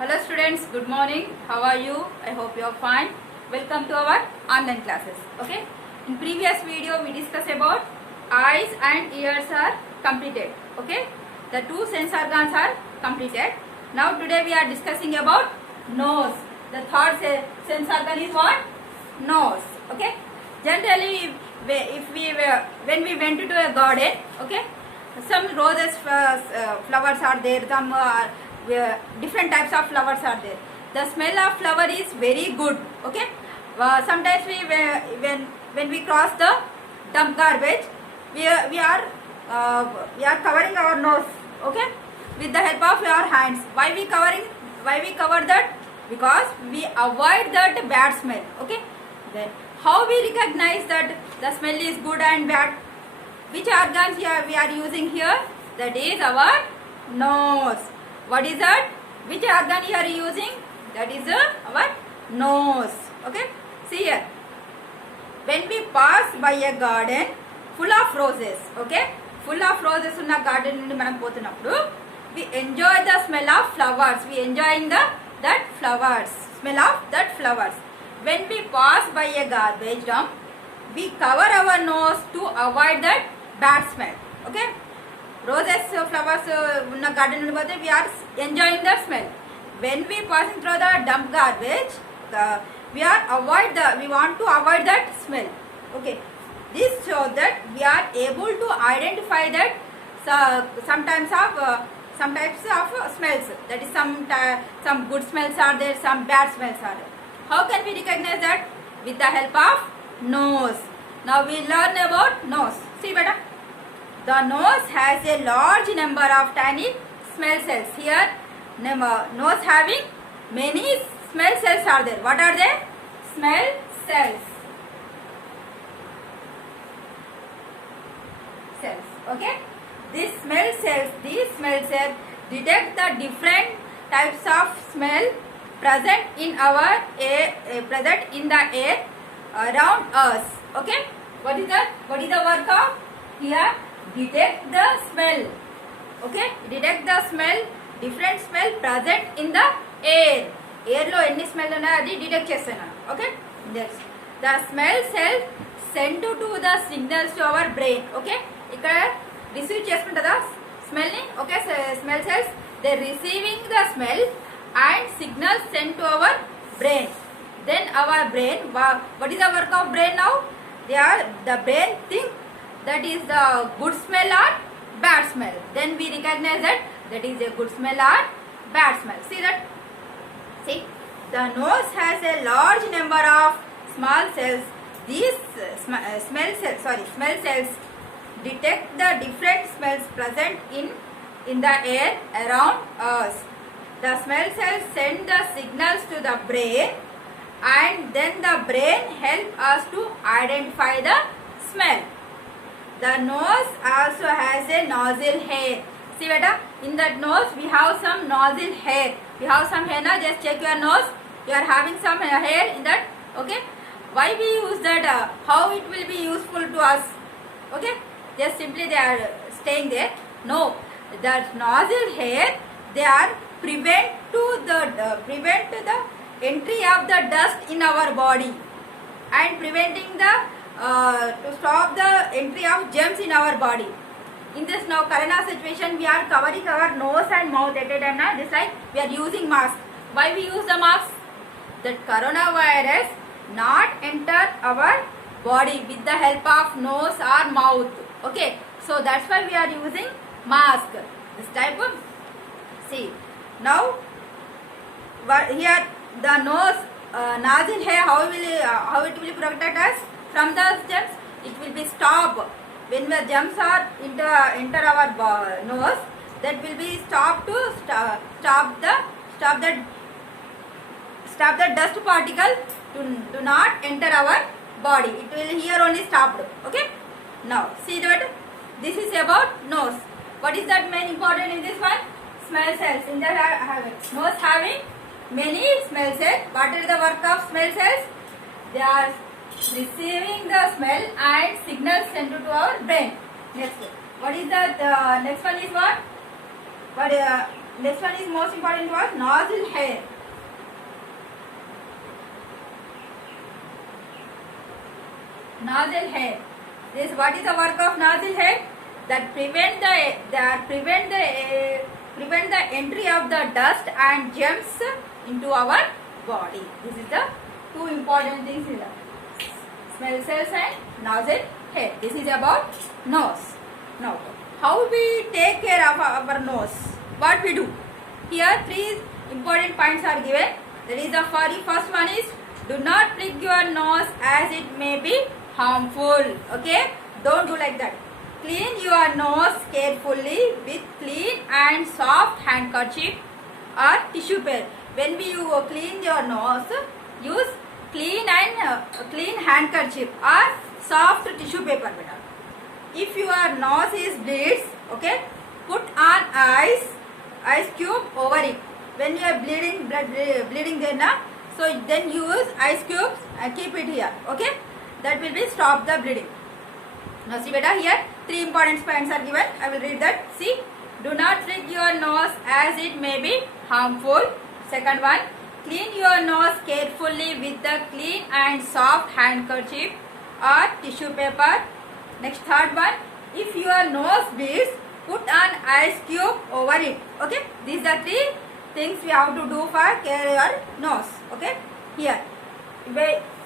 Hello students, good morning. How are you? I hope you are fine. Welcome to our online classes. Okay. In previous video we discussed about eyes and ears are completed. Okay. The two sense organs are completed. Now today we are discussing about nose. The third sense organ is what? Nose. Okay. Generally when we went to a garden, okay, some roses flowers are there, some different types of flowers are there. The smell of flower is very good. Okay. Sometimes when we cross the dump garbage, we are covering our nose. Okay, with the help of your hands. Why we cover that? Because we avoid that bad smell. Okay. Then how we recognize that the smell is good and bad? Which organs we are using here? That is our nose. What is that? Which organ you are using? That is our nose. Okay. See here. When we pass by a garden full of roses, okay, full of roses unna garden nundi manam potunnappudu, we enjoy the smell of flowers. We enjoying that flowers, smell of that flowers. When we pass by a garbage dump, we cover our nose to avoid that bad smell. Okay. Roses flowers unna garden nundi pothe we are enjoying the smell. When we passing through the dump garbage, we want to avoid that smell. Okay. This shows that we are able to identify that some types of smells. That is some good smells are there, some bad smells are there. How can we recognize that? With the help of nose. Now we learn about nose. See beta. The nose has a large number of tiny smell cells. Here, nose having many smell cells are there. What are they? Smell cells. Okay. These smell cells detect the different types of smell present in the air around us. Okay. What is the work of here? Detect the smell. Okay. Detect the smell, different smell present in the air. Air lo any smell unnadi adi detect chestana. Okay. Next, the smell cells send to the signals to our brain. Okay. ఇక్కడ receive చేసుకుంటుందా smell ని. Okay. Smell cells they receiving the smell and signals send to our brain. Then our brain, what is the work of brain now? The brain think that is the good smell or bad smell. Then we recognize that is a good smell or bad smell. See that? See, the nose has a large number of small cells. These smell cells detect the different smells present in the air around us. The smell cells send the signals to the brain and then the brain help us to identify the smell. The nose also has a nostril hair. See beta, in that nose we have some nostril hair. We have some hair now. Just check your nose. You are having some hair in that. Okay. Why we use that? How it will be useful to us? Okay. Just simply they are staying there. No, the nostril hair, they are prevent the entry of the dust in our body and preventing to stop the entry of germs in our body. In this now corona situation, we are covering our nose and mouth at a time. This like we are using mask. Why we use the mask? That coronavirus not enter our body with the help of nose or mouth. Okay, so that's why we are using mask. This type of, see now here the nose nostril hair, how it will protect us from the germs? It will be stop when the germs are enter our nose. That will be stop the dust particle to not enter our body. It will here only stopped. Okay. Now see that this is about nose. What is that main important in this one? Smell cells. In that nose having many smell cells. What is the work of smell cells? They are receiving the smell and signals sent to our brain. Next, what is that? Next one is what? Next one is most important was nostril hair. Nostril hair. This what is the work of nostril hair? That prevent the entry of the dust and germs into our body. This is the two important things here. Smell cells and nostril hair. This is about nose. Now, how we take care of our nose? What we do? Here three important points are given. That is the first one is do not prick your nose as it may be harmful. Okay? Don't do like that. Clean your nose carefully with clean and soft handkerchief or tissue paper. When you clean your nose, use clean handkerchief or soft tissue paper. If your nose is bleeds, okay, put on ice cube over it. When you are bleeding there na, so then use ice cubes and keep it here. Okay, that will be stop the bleeding. Now see beta, here three important points are given. I will read that. See, do not prick your nose as it may be harmful. Second one, clean your nose carefully with the clean and soft handkerchief or tissue paper. Next third one, if your nose bleeds, put an ice cube over it. Okay, these are three things we have to do for care your nose. Okay, here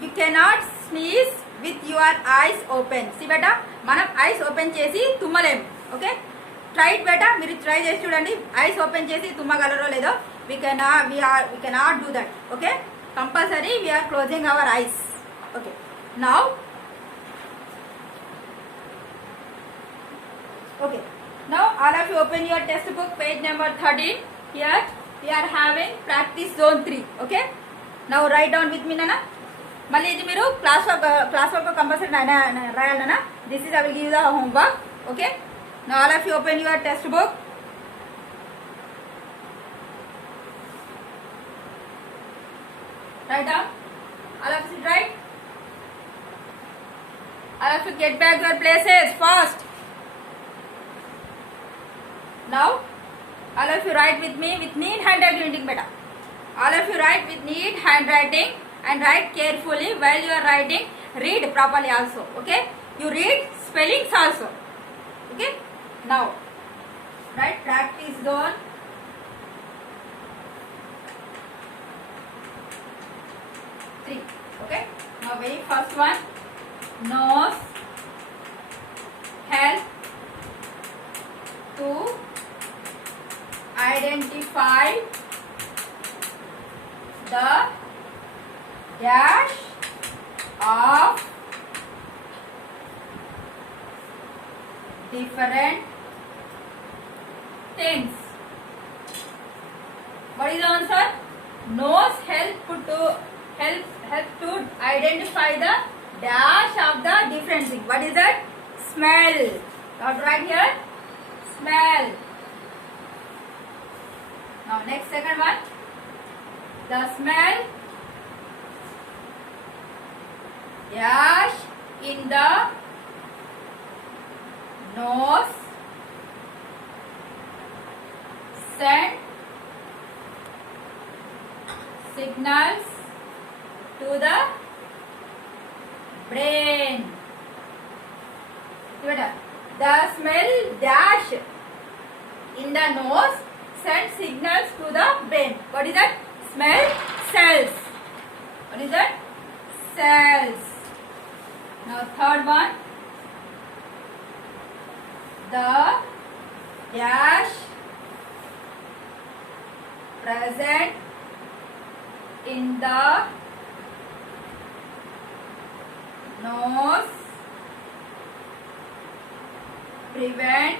you cannot sneeze with your eyes open. See beta, మనం eyes open చేసి తుమ్మలేము. Okay, try it beta, మీరు try చేసి చూడండి. eyes open చేసి తుమ్మగలరో లేదో. We cannot do that. Okay, compulsory we are closing our eyes. Okay, now okay, now all of you open your textbook page number 13. Here we are having practice zone 3. Okay, now write down with me nana. మళ్ళీ ఇది మీరు class work compulsory రాయాలన్నా. This is I will give the homework. Okay, now all of you open your textbook. Write down. All of you write. All of you get back your places fast. Now, all of you write with me with neat handwriting beta. All of you write with neat handwriting and write carefully. While you are writing, read properly also. Okay, you read spellings also. Okay, now write practice zone. Okay, now very first one, nose help to identify the dash of different things. What is the answer? Nose help to identify the dash of the different thing. What is that? Smell. Not right here. Smell. Now next second one. The smell dash in the nose send signals to the brain. The smell dash in the nose send signals to the brain. What is that? Smell cells. What is that? Cells. Now third one. The dash present in the nose prevent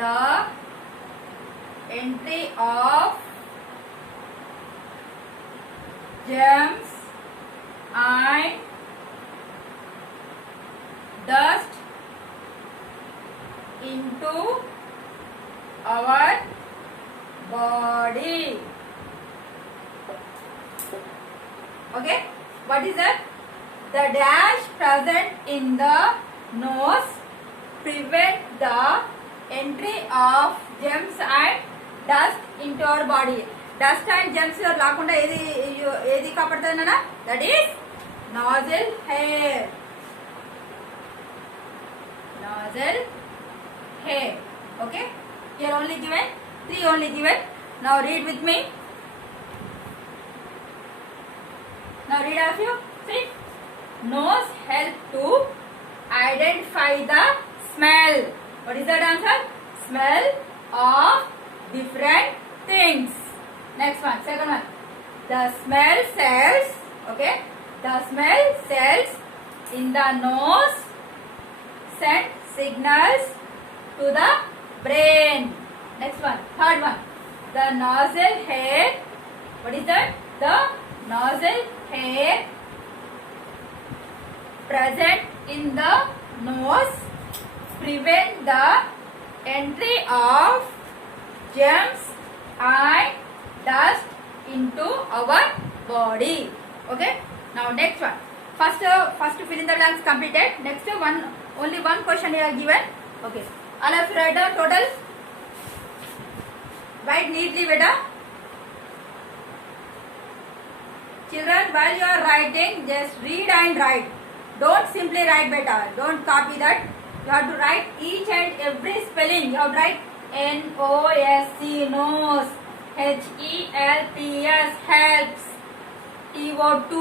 the entry of germs and dust into our body. Okay, what is that? The dash present in the nose prevent the entry of germs and dust into our body. Dust and germs రాకుండా ఏది కాపాడుతుంది నాన్న? That is nozzle hair. Nozzle hair. Okay. Here only given 3 only given. Now read with me. Now read as you see. Nose help to identify the smell. What is that answer? Smell of different things. Next one, second one. The smell cells, okay, the smell cells in the nose send signals to the brain. Next one, third one. The nozzle hair, what is that? The nozzle hair present in the nose prevent the entry of germs and dust into our body. Okay. Now next one. First fill in the blanks completed. Next one, only one question here given. Okay. All of you write down total. Write neatly, beta. Children, while you are writing, just read and write. Don't simply write, beta. Don't copy that. You have to write each and every spelling. You have to write N-O-S-E, nose. H-E-L-P-S, helps. T-O-2,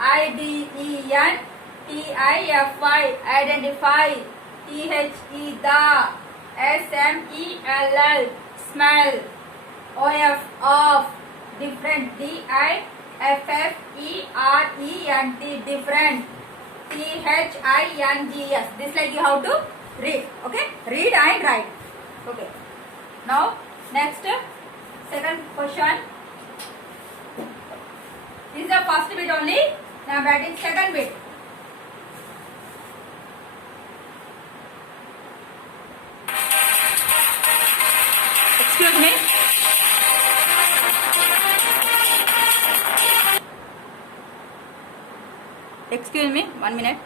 I-D-E-N, T-I-F-I, identify. T-H-E, the. S-M-E-L-L, smell. O-F, of. Different. D-I-F-F-E-R-E-N-T, different. T-H-I-N-G-S. This like you have to read. Okay? Read and write. Okay. Now, next, second question. This is the first bit only. Now, I am writing second bit. Excuse me. Excuse me, 1 minute.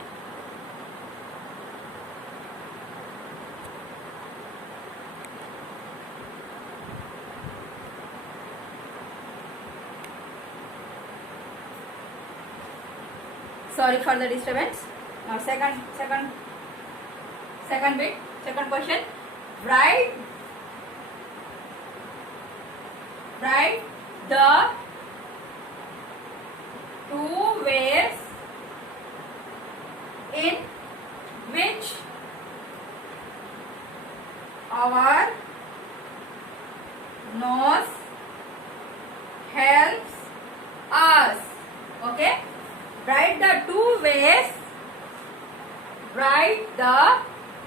Sorry for the disturbance. Now second bit, second question. Write the 2 ways in which our nose helps us. Okay. Write the 2 ways. Write the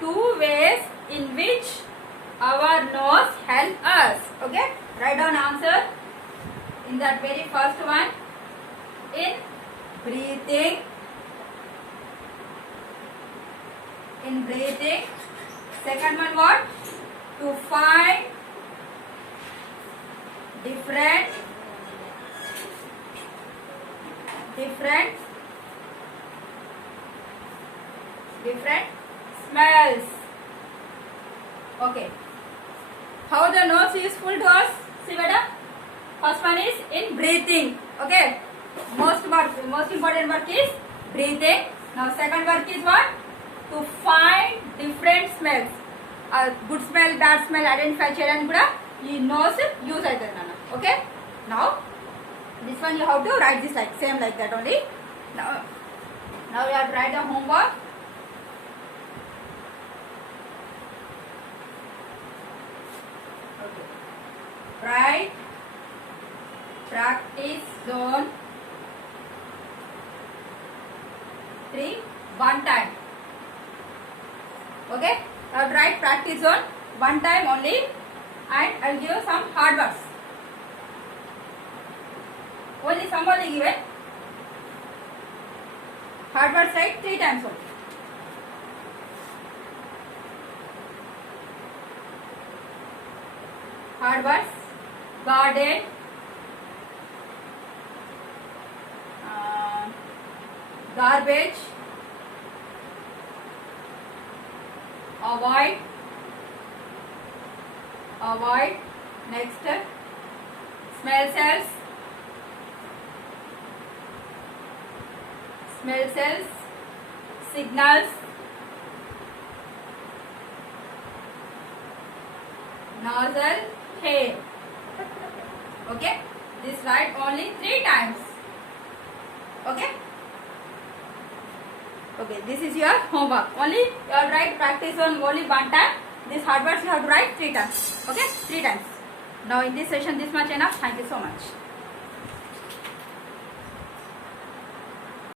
2 ways in which our nose helps us. Okay. Write down answer in that very first one. In breathing. In breathing. Second one what? To find different smells. Okay. How the nose is useful to us? See beta. First one is in breathing. Okay. Most important work is breathing. Now second work is what? To find different smells. Good smell, bad smell identify చేయడానికి కూడా ఈ nose use అవుతుంది నాన్న. Okay. Now this one you have to write this like same like that only. Now you have to write the homework. Okay. Write practice zone 3 one time. Okay. Now write practice zone one time only, and I will give you some hard words. Only some only given. Hard words write 3 times only. Hard words: garden, garbage, avoid, avoid. Next, smell cells. Smell cells, signals, nozzle, hair. Okay, this write only 3 times. Okay. Okay, this is your homework. Only you have to write practice on only one time. This hard words you have to write 3 times. Okay, 3 times. Now in this session, this much enough. Thank you so much.